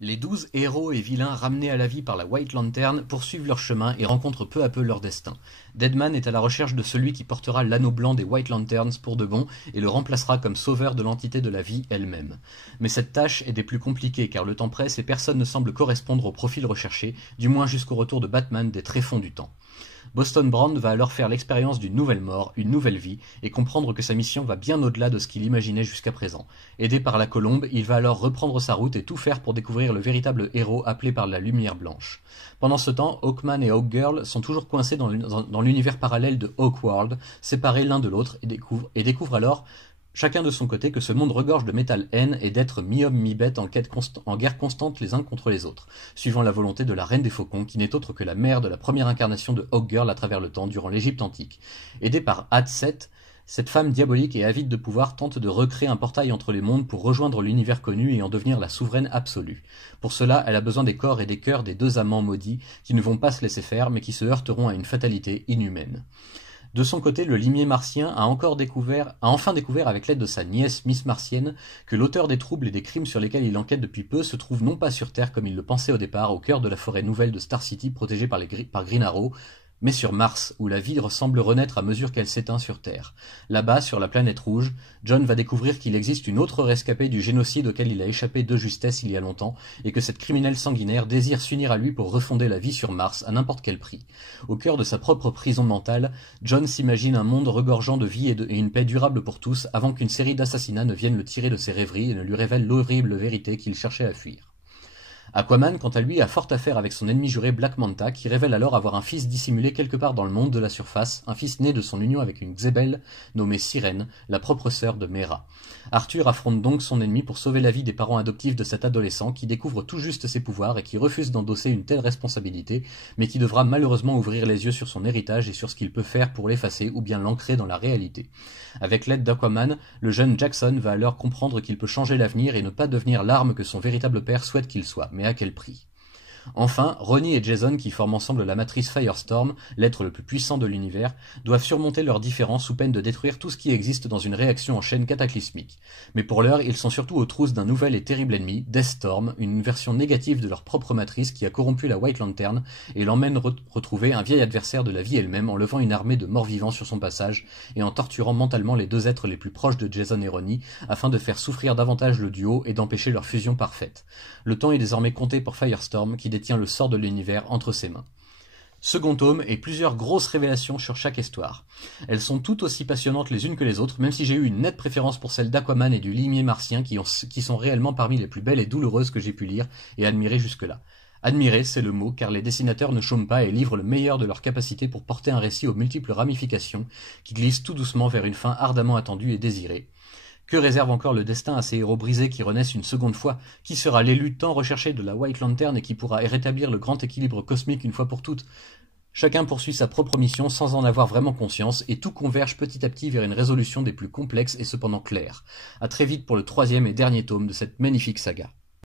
Les 12 héros et vilains ramenés à la vie par la White Lantern poursuivent leur chemin et rencontrent peu à peu leur destin. Deadman est à la recherche de celui qui portera l'anneau blanc des White Lanterns pour de bon et le remplacera comme sauveur de l'entité de la vie elle-même. Mais cette tâche est des plus compliquées car le temps presse et personne ne semble correspondre au profil recherché, du moins jusqu'au retour de Batman des tréfonds du temps. Boston Brand va alors faire l'expérience d'une nouvelle mort, une nouvelle vie, et comprendre que sa mission va bien au-delà de ce qu'il imaginait jusqu'à présent. Aidé par la Colombe, il va alors reprendre sa route et tout faire pour découvrir le véritable héros appelé par la Lumière Blanche. Pendant ce temps, Hawkman et Hawkgirl sont toujours coincés dans l'univers parallèle de Hawkworld, séparés l'un de l'autre, et découvrent alors chacun de son côté que ce monde regorge de métal haine et d'êtres mi-homme mi-bête en guerre constante les uns contre les autres, suivant la volonté de la Reine des Faucons, qui n'est autre que la mère de la première incarnation de Hawkgirl à travers le temps durant l'Égypte antique. Aidée par Had-Set, cette femme diabolique et avide de pouvoir tente de recréer un portail entre les mondes pour rejoindre l'univers connu et en devenir la souveraine absolue. Pour cela, elle a besoin des corps et des cœurs des deux amants maudits qui ne vont pas se laisser faire mais qui se heurteront à une fatalité inhumaine. De son côté, le limier martien a enfin découvert avec l'aide de sa nièce Miss Martienne que l'auteur des troubles et des crimes sur lesquels il enquête depuis peu se trouve non pas sur Terre comme il le pensait au départ, au cœur de la forêt nouvelle de Star City protégée par Green Arrow, mais sur Mars, où la vie semble renaître à mesure qu'elle s'éteint sur Terre. Là-bas, sur la planète rouge, John va découvrir qu'il existe une autre rescapée du génocide auquel il a échappé de justesse il y a longtemps, et que cette criminelle sanguinaire désire s'unir à lui pour refonder la vie sur Mars à n'importe quel prix. Au cœur de sa propre prison mentale, John s'imagine un monde regorgeant de vie et une paix durable pour tous, avant qu'une série d'assassinats ne vienne le tirer de ses rêveries et ne lui révèle l'horrible vérité qu'il cherchait à fuir. Aquaman, quant à lui, a fort affaire avec son ennemi juré Black Manta, qui révèle alors avoir un fils dissimulé quelque part dans le monde de la surface, un fils né de son union avec une Xebel nommée Sirène, la propre sœur de Mera. Arthur affronte donc son ennemi pour sauver la vie des parents adoptifs de cet adolescent qui découvre tout juste ses pouvoirs et qui refuse d'endosser une telle responsabilité, mais qui devra malheureusement ouvrir les yeux sur son héritage et sur ce qu'il peut faire pour l'effacer ou bien l'ancrer dans la réalité. Avec l'aide d'Aquaman, le jeune Jackson va alors comprendre qu'il peut changer l'avenir et ne pas devenir l'arme que son véritable père souhaite qu'il soit, mais à quel prix ? Enfin, Ronnie et Jason, qui forment ensemble la matrice Firestorm, l'être le plus puissant de l'univers, doivent surmonter leurs différends sous peine de détruire tout ce qui existe dans une réaction en chaîne cataclysmique. Mais pour l'heure, ils sont surtout aux trousses d'un nouvel et terrible ennemi, Deathstorm, une version négative de leur propre matrice qui a corrompu la White Lantern et l'emmène retrouver un vieil adversaire de la vie elle-même en levant une armée de morts-vivants sur son passage et en torturant mentalement les deux êtres les plus proches de Jason et Ronnie afin de faire souffrir davantage le duo et d'empêcher leur fusion parfaite. Le temps est désormais compté pour Firestorm qui détient le sort de l'univers entre ses mains. Second tome et plusieurs grosses révélations sur chaque histoire. Elles sont toutes aussi passionnantes les unes que les autres, même si j'ai eu une nette préférence pour celles d'Aquaman et du limier martien qui sont réellement parmi les plus belles et douloureuses que j'ai pu lire et admirer jusque-là. Admirer, c'est le mot, car les dessinateurs ne chôment pas et livrent le meilleur de leur capacité pour porter un récit aux multiples ramifications qui glissent tout doucement vers une fin ardemment attendue et désirée. Que réserve encore le destin à ces héros brisés qui renaissent une seconde fois? Qui sera l'élu tant recherché de la White Lantern et qui pourra rétablir le grand équilibre cosmique une fois pour toutes? Chacun poursuit sa propre mission sans en avoir vraiment conscience et tout converge petit à petit vers une résolution des plus complexes et cependant claires. À très vite pour le 3e et dernier tome de cette magnifique saga.